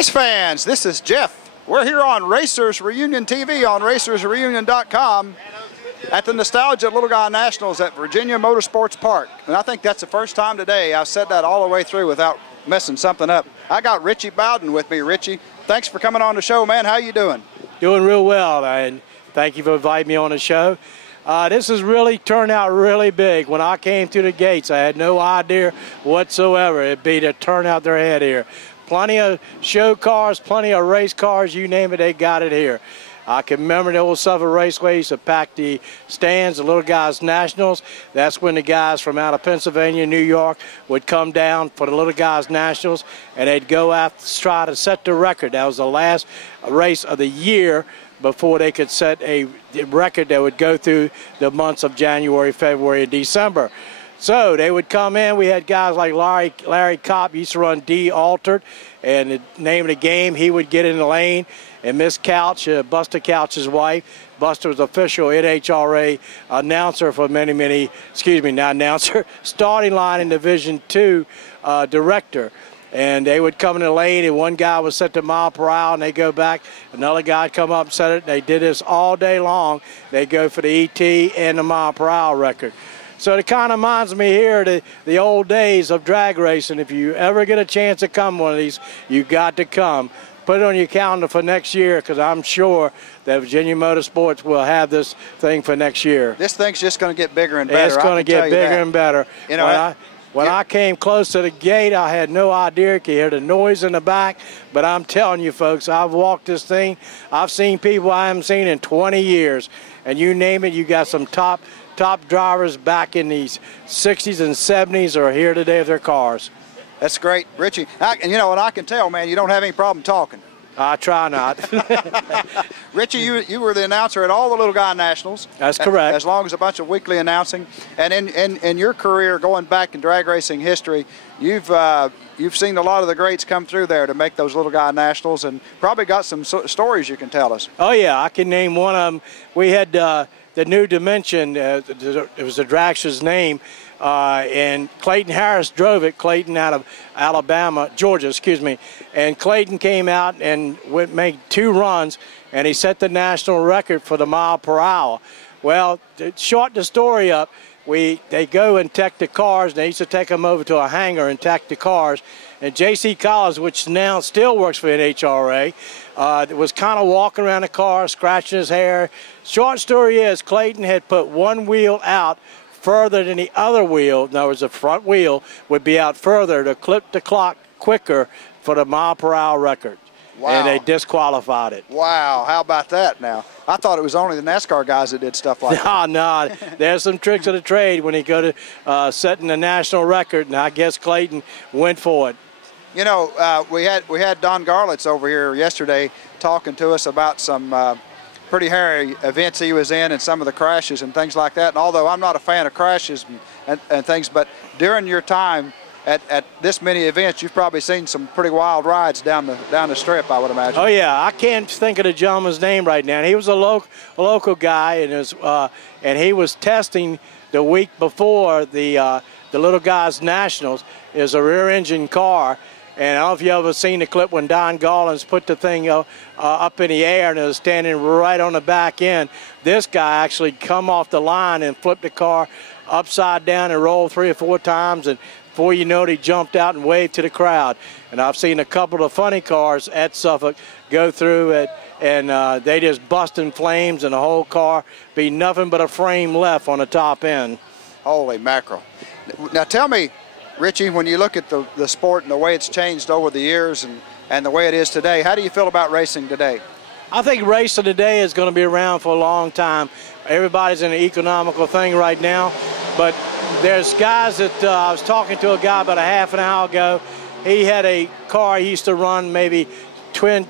Race fans, this is Jeff. We're here on Racers Reunion TV on racersreunion.com at the Nostalgia Little Guy Nationals at Virginia Motorsports Park. And I think that's the first time today I've said that all the way through without messing something up. I got Richie Bowden with me. Richie, thanks for coming on the show, man. How you doing? Doing real well, and thank you for inviting me on the show. This has really turned out really big. When I came through the gates, I had no idea whatsoever it'd be the turnout they had here. Plenty of show cars, plenty of race cars, you name it, they got it here. I can remember the old Suffolk Raceway used to pack the stands, the Little Guys Nationals. That's when the guys from out of Pennsylvania, New York would come down for the Little Guys Nationals, and they'd go after to try to set the record. That was the last race of the year before they could set a record that would go through the months of January, February, and December. So they would come in. We had guys like Larry Kopp used to run D Altered, and the name of the game, he would get in the lane, and Miss Couch, Buster Couch's wife, Buster was official NHRA announcer for not announcer, starting line in Division II director. And they would come in the lane, and one guy would set the mile per hour, and they go back. Another guy would come up and set it. They did this all day long. They go for the ET and the mile per hour record. So it kind of reminds me here of the old days of drag racing. If you ever get a chance to come one of these, you got to come. Put it on your calendar for next year, because I'm sure that Virginia Motorsports will have this thing for next year. This thing's just going to get bigger and better. It's going to get bigger and better. You know, when I came close to the gate, I had no idea. You could hear the noise in the back. But I'm telling you, folks, I've walked this thing. I've seen people I haven't seen in 20 years. And you name it, you got some top drivers back in these 60s and 70s are here today with their cars. That's great, Richie. And I can tell, man, you don't have any problem talking. I try not. Richie, you were the announcer at all the Little Guy Nationals. That's correct. As long as a bunch of weekly announcing. And in your career, going back in drag racing history, you've seen a lot of the greats come through there to make those Little Guy Nationals, and probably got some stories you can tell us. Oh yeah, I can name one of them. We had the New Dimension. It was the dragster's name. And Clayton Harris drove it, Clayton out of Georgia, excuse me. And Clayton came out and made 2 runs, and he set the national record for the mile per hour. Well, to shorten the story up, they go and tech the cars. They used to take them over to a hangar and tech the cars. And J.C. Collins, which now still works for NHRA, was kind of walking around the car, scratching his hair. Short story is, Clayton had put one wheel out further than the other wheel. In other words, the front wheel would be out further to clip the clock quicker for the mile per hour record. Wow. And they disqualified it. Wow, how about that now? I thought it was only the NASCAR guys that did stuff like that. No, there's some tricks of the trade when they go to setting the national record, and I guess Clayton went for it. You know, we had Don Garlitz over here yesterday talking to us about some pretty hairy events he was in and some of the crashes and things like that. And although I'm not a fan of crashes and things, but during your time at this many events, you've probably seen some pretty wild rides down the strip, I would imagine. Oh yeah, I can't think of the gentleman's name right now. He was a local guy, and he was testing the week before the Little Guys Nationals. It was a rear-engine car. And I don't know if you ever seen the clip when Don Garlitz put the thing up in the air and it was standing right on the back end. This guy actually come off the line and flipped the car upside down and rolled 3 or 4 times. And before you know it, he jumped out and waved to the crowd. And I've seen a couple of funny cars at Suffolk go through it, and they just bust in flames and the whole car be nothing but a frame left on the top end. Holy mackerel. Now tell me, Richie, when you look at the sport and the way it's changed over the years and the way it is today, how do you feel about racing today? I think racing today is going to be around for a long time. Everybody's in an economical thing right now, but there's guys that I was talking to a guy about a half an hour ago. He had a car he used to run maybe 10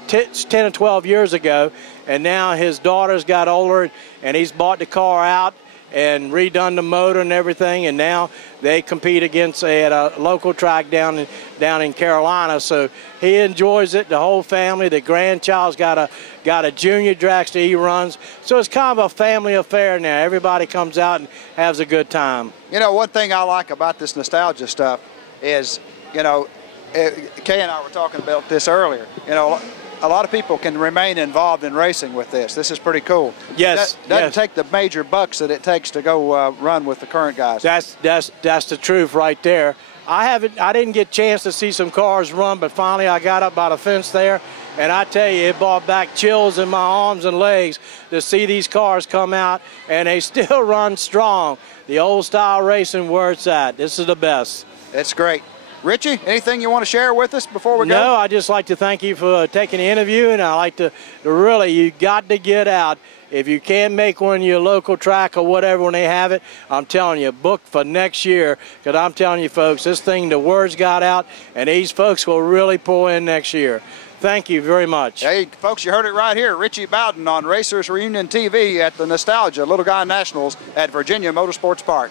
or 12 years ago, and now his daughter's got older, and he's bought the car out and redone the motor and everything, and now they compete against at a local track down in Carolina. So he enjoys it. The whole family, the grandchild's got a junior dragster he runs. So it's kind of a family affair now. Everybody comes out and has a good time. You know, one thing I like about this nostalgia stuff is, you know, Kay and I were talking about this earlier. You know, a lot of people can remain involved in racing with this. This is pretty cool. Yes. Doesn't take the major bucks that it takes to go run with the current guys. That's the truth right there. I didn't get a chance to see some cars run, but finally I got up by the fence there, and I tell you, it brought back chills in my arms and legs to see these cars come out, and they still run strong. The old style racing where it's at. This is the best. It's great. Richie, anything you want to share with us before we go? No, I just like to thank you for taking the interview, and I like to really, you got to get out. If you can't make one your local track or whatever when they have it, I'm telling you, book for next year, because I'm telling you folks, this thing, the word's got out, and these folks will really pull in next year. Thank you very much. Hey, folks, you heard it right here. Richie Bowden on Racers Reunion TV at the Nostalgia Little Guy Nationals at Virginia Motorsports Park.